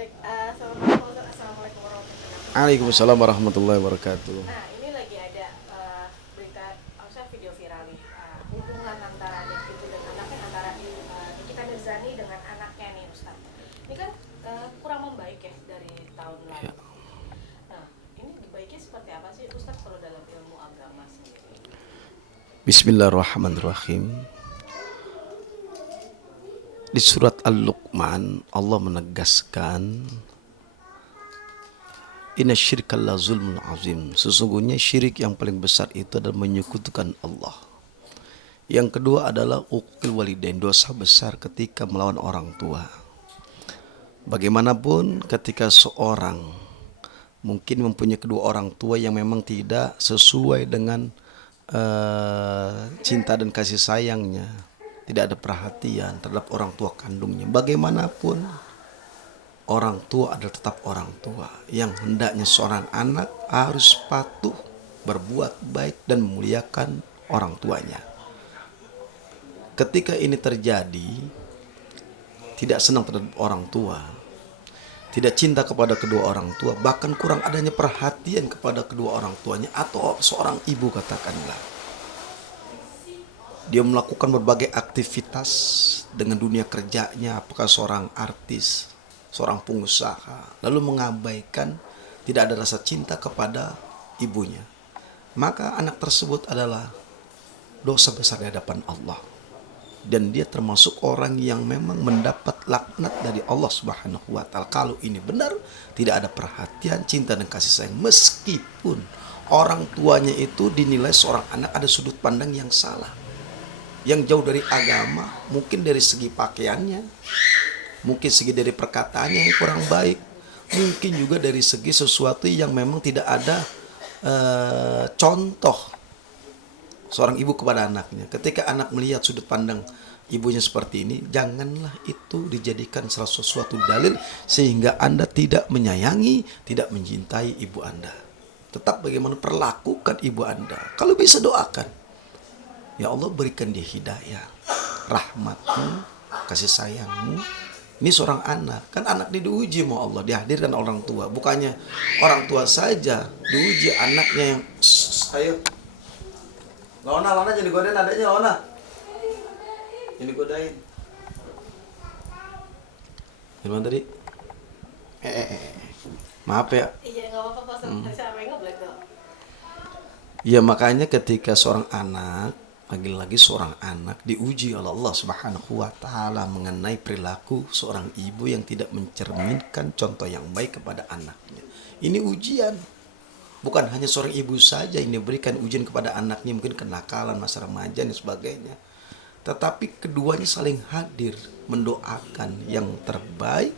Baik, selamat malam Ustaz. Assalamualaikum warahmatullahi wabarakatuh. Waalaikumsalam warahmatullahi wabarakatuh. Nah, ini lagi ada berita, saya video viral nih, hubungan antara Nikita dengan anaknya, antara Nikita Mirzani dengan anaknya nih Ustaz. Ini kan kurang membaik ya dari tahun Ya. lalu. Nah, ini dibaiknya seperti apa sih Ustaz kalau dalam ilmu agama sendiri? Bismillahirrahmanirrahim. Di surat Al-Luqman Allah menegaskan inna syirka la zulmun azim. Sesungguhnya syirik yang paling besar itu adalah menyekutukan Allah. Yang kedua adalah uqul walidain, dosa besar ketika melawan orang tua. Bagaimanapun ketika seorang mungkin mempunyai kedua orang tua yang memang tidak sesuai dengan cinta dan kasih sayangnya, tidak ada perhatian terhadap orang tua kandungnya. Bagaimanapun orang tua adalah tetap orang tua, yang hendaknya seorang anak harus patuh, berbuat baik dan memuliakan orang tuanya. Ketika ini terjadi, tidak senang terhadap orang tua, tidak cinta kepada kedua orang tua, bahkan kurang adanya perhatian kepada kedua orang tuanya, atau seorang ibu katakanlah, dia melakukan berbagai aktivitas dengan dunia kerjanya, apakah seorang artis, seorang pengusaha, lalu mengabaikan, tidak ada rasa cinta kepada ibunya, maka anak tersebut adalah dosa besar di hadapan Allah. Dan dia termasuk orang yang memang mendapat laknat dari Allah Subhanahu wa Ta'ala. Kalau ini benar, tidak ada perhatian, cinta dan kasih sayang, meskipun orang tuanya itu dinilai seorang anak ada sudut pandang yang salah, yang jauh dari agama, mungkin dari segi pakaiannya, mungkin segi dari perkataannya yang kurang baik, mungkin juga dari segi sesuatu yang memang tidak ada contoh seorang ibu kepada anaknya. Ketika anak melihat sudut pandang ibunya seperti ini, janganlah itu dijadikan salah sesuatu dalil sehingga Anda tidak menyayangi, tidak mencintai ibu Anda. Tetap bagaimana perlakukan ibu Anda. Kalau bisa doakan, ya Allah berikan dia hidayah, rahmatmu, kasih sayangmu. Ini seorang anak, kan anak ini diuji sama Allah, dihadirkan orang tua. Bukannya orang tua saja diuji, anaknya yang ayo. Lona jadi godain adanya Lona. Jadi godain. Gimana tadi? Maaf ya. Iya, nggak apa-apa Ustaz. Saya apa yang ngeblek tuh? Ya makanya ketika seorang anak, lagi-lagi seorang anak diuji oleh Allah Subhanahu wa Ta'ala mengenai perilaku seorang ibu yang tidak mencerminkan contoh yang baik kepada anaknya. Ini ujian. Bukan hanya seorang ibu saja yang diberikan ujian kepada anaknya, mungkin kenakalan, masa remaja dan sebagainya. Tetapi keduanya saling hadir mendoakan yang terbaik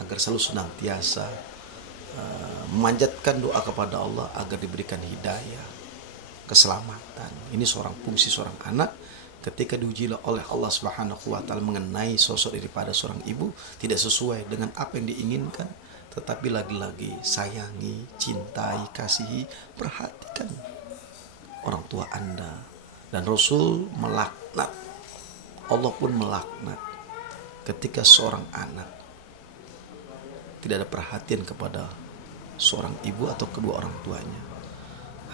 agar selalu senantiasa memanjatkan doa kepada Allah agar diberikan hidayah, keselamatan. Ini seorang fungsi seorang anak ketika diuji oleh Allah Subhanahu wa Ta'ala mengenai sosok daripada seorang ibu tidak sesuai dengan apa yang diinginkan, tetapi lagi-lagi sayangi, cintai, kasihi, perhatikan orang tua Anda. Dan Rasul melaknat, Allah pun melaknat ketika seorang anak tidak ada perhatian kepada seorang ibu atau kedua orang tuanya.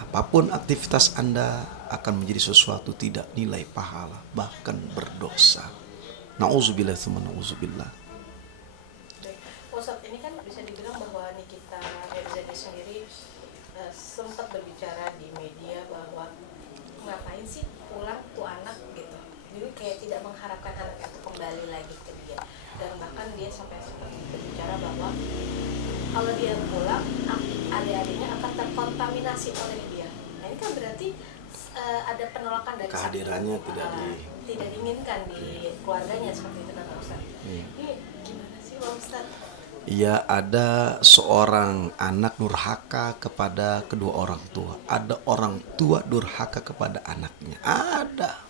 Apapun aktivitas Anda akan menjadi sesuatu tidak nilai pahala, bahkan berdosa. Nauzubillah tsumma nauzubillah. Baik. Ustaz, ini kan bisa dibilang bahwa Nikita Mirzani sendiri sempat berbicara di media bahwa ngapain sih pulang tuh anak gitu. Jadi kayak tidak mengharapkan anak itu kembali lagi ke dia. Dan bahkan dia sampai sempat berbicara bahwa kalau dia pulang, adik-adiknya akan terkontaminasi oleh dia. Nah ini kan berarti ada penolakan dari Kehadirannya tidak diinginkan di keluarganya seperti itu kan Ustaz. Ini gimana sih Pak Ustaz? Ya, ada seorang anak durhaka kepada kedua orang tua. Ada orang tua durhaka kepada anaknya. Ada.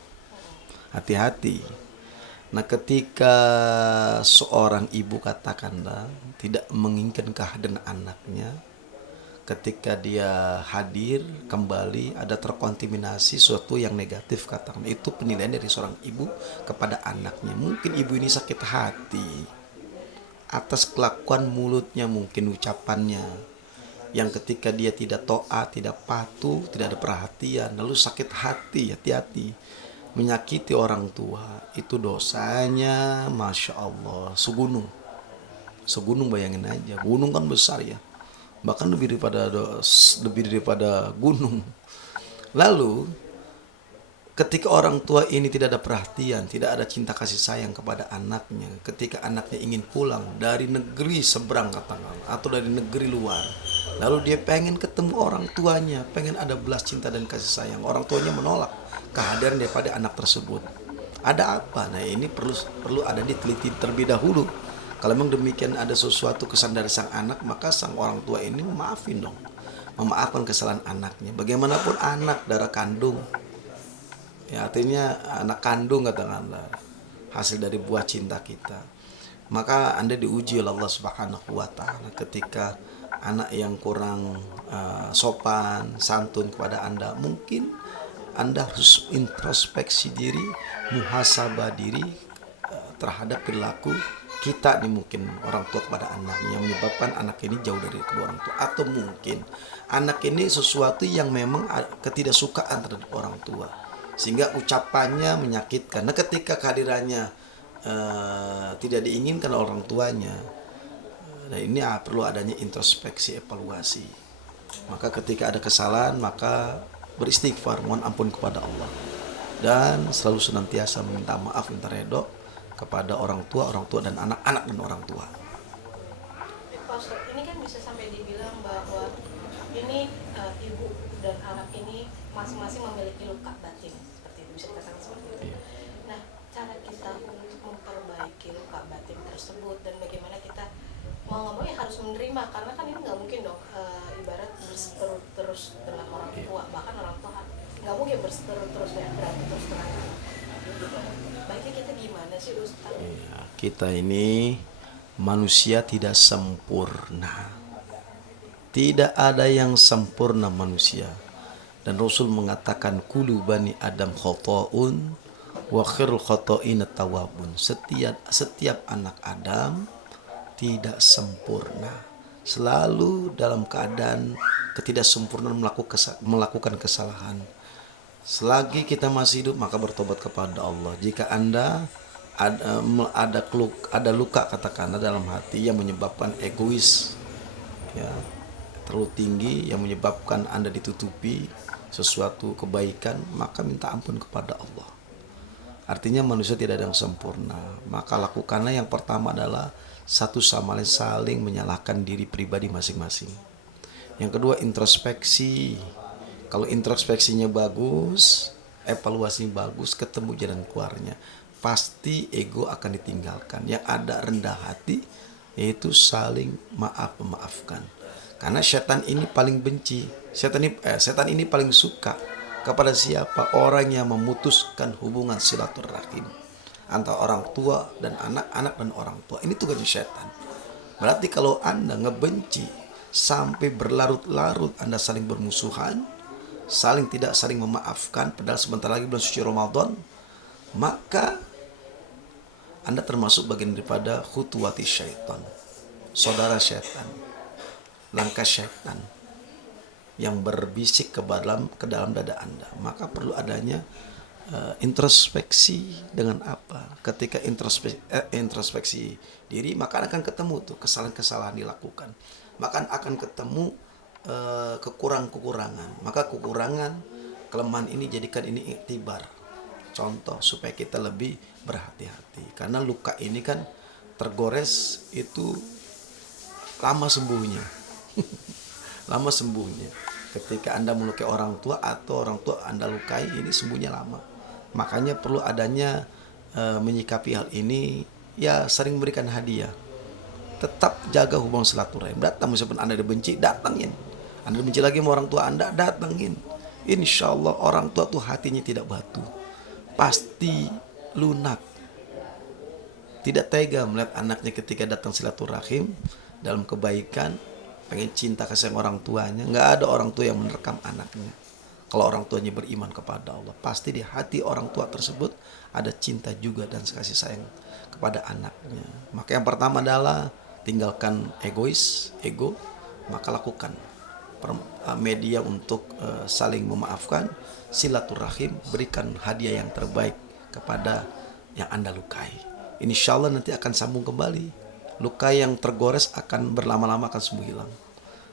Hati-hati. Nah, ketika seorang ibu katakanlah tidak menginginkan kehadiran anaknya, ketika dia hadir kembali ada terkontaminasi sesuatu yang negatif, katakan itu penilaian dari seorang ibu kepada anaknya. Mungkin ibu ini sakit hati, atas kelakuan mulutnya, mungkin ucapannya, yang ketika dia tidak taat, tidak patuh, tidak ada perhatian, lalu sakit hati, hati-hati, menyakiti orang tua, itu dosanya Masya Allah segunung. Segunung, bayangin aja, gunung kan besar ya, bahkan lebih daripada gunung. Lalu ketika orang tua ini tidak ada perhatian, tidak ada cinta kasih sayang kepada anaknya, ketika anaknya ingin pulang dari negeri seberang katakan atau dari negeri luar, lalu dia pengen ketemu orang tuanya, pengen ada belas cinta dan kasih sayang, orang tuanya menolak kehadiran daripada anak tersebut. Ada apa? Nah, ini perlu ada diteliti terlebih dahulu. Kalau memang demikian ada sesuatu kesan dari sang anak, maka sang orang tua ini memaafin dong, memaafkan kesalahan anaknya. Bagaimanapun anak darah kandung, ya artinya anak kandung katakanlah, hasil dari buah cinta kita. Maka Anda diuji oleh Allah Subhanahu wa taala ketika anak yang kurang sopan, santun kepada Anda, mungkin Anda harus introspeksi diri, muhasabah diri terhadap perilaku kita nih, mungkin orang tua kepada anaknya, yang menyebabkan anak ini jauh dari kedua orang tua, atau mungkin anak ini sesuatu yang memang ketidaksukaan terhadap orang tua sehingga ucapannya menyakitkan. Nah, ketika kehadirannya tidak diinginkan oleh orang tuanya, nah ini perlu adanya introspeksi, evaluasi. Maka ketika ada kesalahan, maka beristighfar, mohon ampun kepada Allah, dan selalu senantiasa meminta maaf, minta redho kepada orang tua dan anak-anak dan orang tua. Pak Ustadz, ini kan bisa sampai dibilang bahwa ini ibu dan anak ini masing-masing memiliki luka batin, seperti itu, bisa dikatakan seperti itu. Nah, cara kita untuk memperbaiki luka batin tersebut dan bagaimana kita mau nggak mau ya harus menerima, karena kan ini nggak mungkin dong ibarat berseteru terus dengan orang tua, bahkan orang tua nggak mungkin berseteru terus dan berantem terus terang. Baiknya kita gimana sih Ustaz? Ya, kita ini manusia tidak sempurna. Tidak ada yang sempurna manusia. Dan Rasul mengatakan kulu bani Adam khata'un wa khairul khata'ina tawabun. Setiap anak Adam tidak sempurna. Selalu dalam keadaan ketidaksempurnaan, melakukan kesalahan. Selagi kita masih hidup, maka bertobat kepada Allah. Jika Anda ada luka katakanlah dalam hati yang menyebabkan egois, ya, terlalu tinggi, yang menyebabkan Anda ditutupi sesuatu kebaikan, maka minta ampun kepada Allah. Artinya manusia tidak ada yang sempurna. Maka lakukanlah yang pertama adalah satu sama lain saling menyalahkan diri pribadi masing-masing. Yang kedua, introspeksi. Kalau introspeksinya bagus, evaluasinya bagus, ketemu jalan keluarnya, pasti ego akan ditinggalkan. Yang ada rendah hati, yaitu saling memaafkan. Karena setan ini paling benci, setan ini paling suka kepada siapa? Orang yang memutuskan hubungan silaturahim antara orang tua dan anak dan orang tua. Ini tugasnya setan. Berarti kalau Anda ngebenci sampai berlarut-larut, Anda saling bermusuhan, tidak saling memaafkan, padahal sebentar lagi bulan suci Ramadan, maka Anda termasuk bagian daripada khutuwati syaitan, saudara syaitan, langkah syaitan yang berbisik ke dalam dada Anda. Maka perlu adanya introspeksi. Dengan apa? Ketika introspeksi diri, maka akan ketemu tuh kesalahan-kesalahan dilakukan, maka akan ketemu kekurangan. Maka kekurangan, kelemahan ini jadikan ini iktibar, contoh supaya kita lebih berhati-hati. Karena luka ini kan tergores itu lama sembuhnya. Lama sembuhnya. Ketika Anda melukai orang tua atau orang tua Anda lukai, ini sembuhnya lama. Makanya perlu adanya menyikapi hal ini, ya sering memberikan hadiah. Tetap jaga hubungan silaturahim. Datang, meskipun Anda dibenci, datangin. Anda dibenci lagi sama orang tua Anda, datangin. Insya Allah orang tua tuh hatinya tidak batu, pasti lunak. Tidak tega melihat anaknya ketika datang silaturahim dalam kebaikan, pengen cinta kasih orang tuanya. Nggak ada orang tua yang menerkam anaknya. Kalau orang tuanya beriman kepada Allah, pasti di hati orang tua tersebut ada cinta juga dan kasih sayang kepada anaknya. Maka yang pertama adalah tinggalkan ego, maka lakukan media untuk saling memaafkan, silaturahim, berikan hadiah yang terbaik kepada yang Anda lukai. Insya Allah nanti akan sambung kembali. Luka yang tergores akan berlama-lama akan sembuh hilang.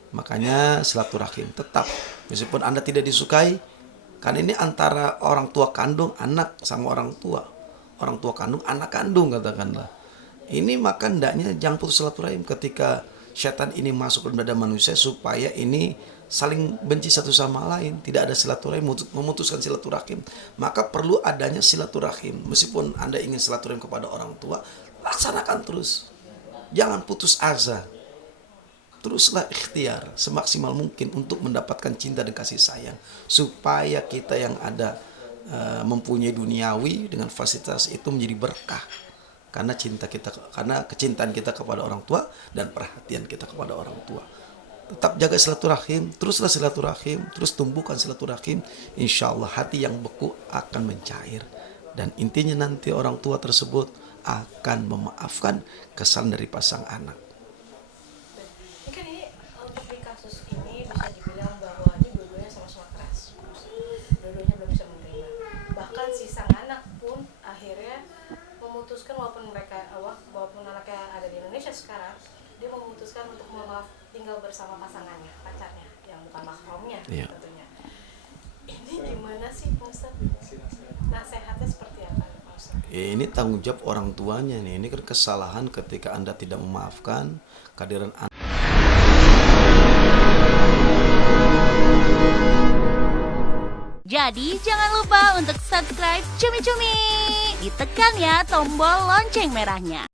Makanya silaturahim tetap, meskipun Anda tidak disukai, karena ini antara orang tua kandung anak sama orang tua kandung anak kandung katakanlah. Ini maka hendaknya jangan putus silaturahim ketika setan ini masuk ke dalam manusia, supaya ini saling benci satu sama lain, tidak ada silaturahim, memutuskan silaturahim. Maka perlu adanya silaturahim. Meskipun Anda ingin silaturahim kepada orang tua, laksanakan terus, jangan putus asa. Teruslah ikhtiar semaksimal mungkin untuk mendapatkan cinta dan kasih sayang, supaya kita yang ada mempunyai duniawi dengan fasilitas itu menjadi berkah karena kecintaan kita kepada orang tua dan perhatian kita kepada orang tua. Tetap jaga silaturahim, teruslah silaturahim, terus tumbuhkan silaturahim. Insya Allah hati yang beku akan mencair, dan intinya nanti orang tua tersebut akan memaafkan kesalahan dari pasang anak. Mungkin ini untuk di kasus ini bisa dibilang bahwa ini dua-duanya sama-sama keras, dua-duanya belum bisa menerima. Bahkan si sang anak pun akhirnya memutuskan, walaupun anaknya ada di Indonesia sekarang, dia memutuskan untuk tinggal bersama pasangannya, pacarnya yang bukan mahramnya tentunya. Ini gimana sih Pak Ustadz? Nasihatnya seperti apa Pak Ustadz? Ini tanggung jawab orang tuanya nih. Ini kan kesalahan ketika Anda tidak memaafkan kehadiran anak. Jadi jangan lupa untuk subscribe Cumi Cumi. Ditekan ya tombol lonceng merahnya.